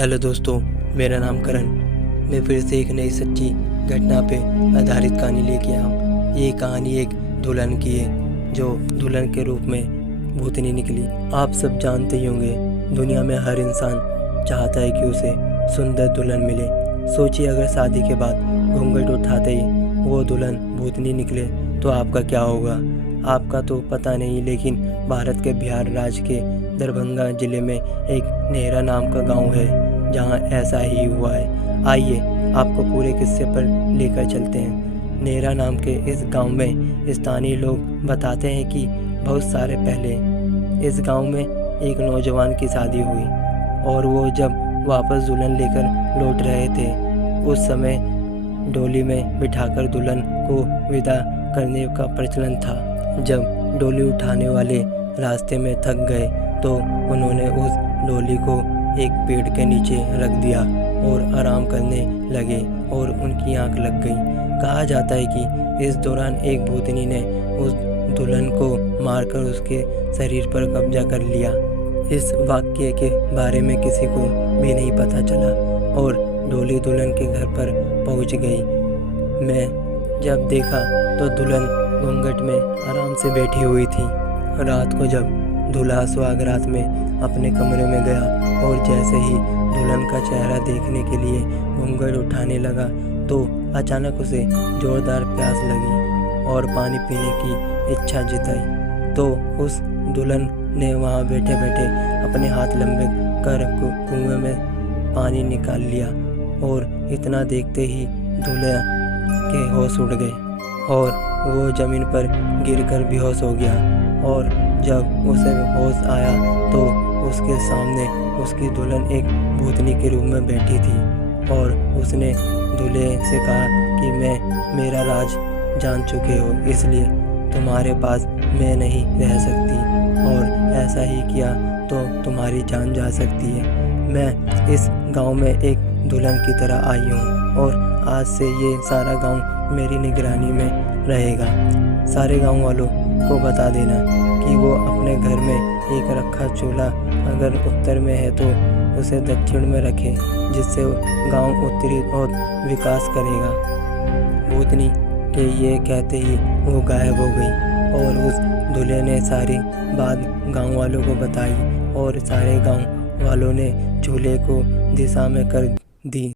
Hello दोस्तों, मेरा नाम करण। मैं फिर से एक नई सच्ची घटना पे आधारित कहानी लेके आया हूँ। ये कहानी एक दुल्हन की है जो दुल्हन के रूप में भूतनी निकली। आप सब जानते ही होंगे, दुनिया में हर इंसान चाहता है कि उसे सुंदर दुल्हन मिले। सोचिए, अगर शादी के बाद घूंघट उठाते ही वो दुल्हन भूतनी निकले तो आपका क्या होगा। आपका तो पता नहीं, लेकिन भारत के बिहार राज्य के दरभंगा ज़िले में एक नेहरा नाम का गांव है जहां ऐसा ही हुआ है। आइए आपको पूरे किस्से पर लेकर चलते हैं। नेहरा नाम के इस गांव में स्थानीय लोग बताते हैं कि बहुत सारे पहले इस गांव में एक नौजवान की शादी हुई और वो जब वापस दुल्हन लेकर लौट रहे थे, उस समय डोली में बिठाकर दुल्हन को विदा करने का प्रचलन था। जब डोली उठाने वाले रास्ते में थक गए तो उन्होंने उस डोली को एक पेड़ के नीचे रख दिया और आराम करने लगे और उनकी आंख लग गई। कहा जाता है कि इस दौरान एक भूतनी ने उस दुल्हन को मारकर उसके शरीर पर कब्जा कर लिया। इस वाक्य के बारे में किसी को भी नहीं पता चला और डोली दुल्हन के घर पर पहुंच गई। मैं जब देखा तो दुल्हन घूंघट में आराम से बैठी हुई थी। रात को जब दूल्हा सुहागरात में अपने कमरे में गया और जैसे ही दुल्हन का चेहरा देखने के लिए घूंघट उठाने लगा तो अचानक उसे जोरदार प्यास लगी और पानी पीने की इच्छा जताई। तो उस दुल्हन ने वहाँ बैठे बैठे अपने हाथ लंबे कर कुएं में पानी निकाल लिया और इतना देखते ही दूल्हे के होश उड़ गए और वो ज़मीन पर गिरकर बेहोश हो गया। और जब उसे होश आया तो उसके सामने उसकी दुल्हन एक भूतनी के रूप में बैठी थी और उसने दूल्हे से कहा कि मेरा राज जान चुके हो, इसलिए तुम्हारे पास मैं नहीं रह सकती और ऐसा ही किया तो तुम्हारी जान जा सकती है। मैं इस गांव में एक दुल्हन की तरह आई हूँ और आज से ये सारा गांव मेरी निगरानी में रहेगा। सारे गांव वालों को बता देना कि वो अपने घर में एक रखा चूल्हा अगर उत्तर में है तो उसे दक्षिण में रखे, जिससे गांव उत्तरी और विकास करेगा। भूतनी के ये कहते ही वो गायब हो गई और उस दूल्हे ने सारी बात गांव वालों को बताई और सारे गांव वालों ने चूल्हे को दिशा में कर दी।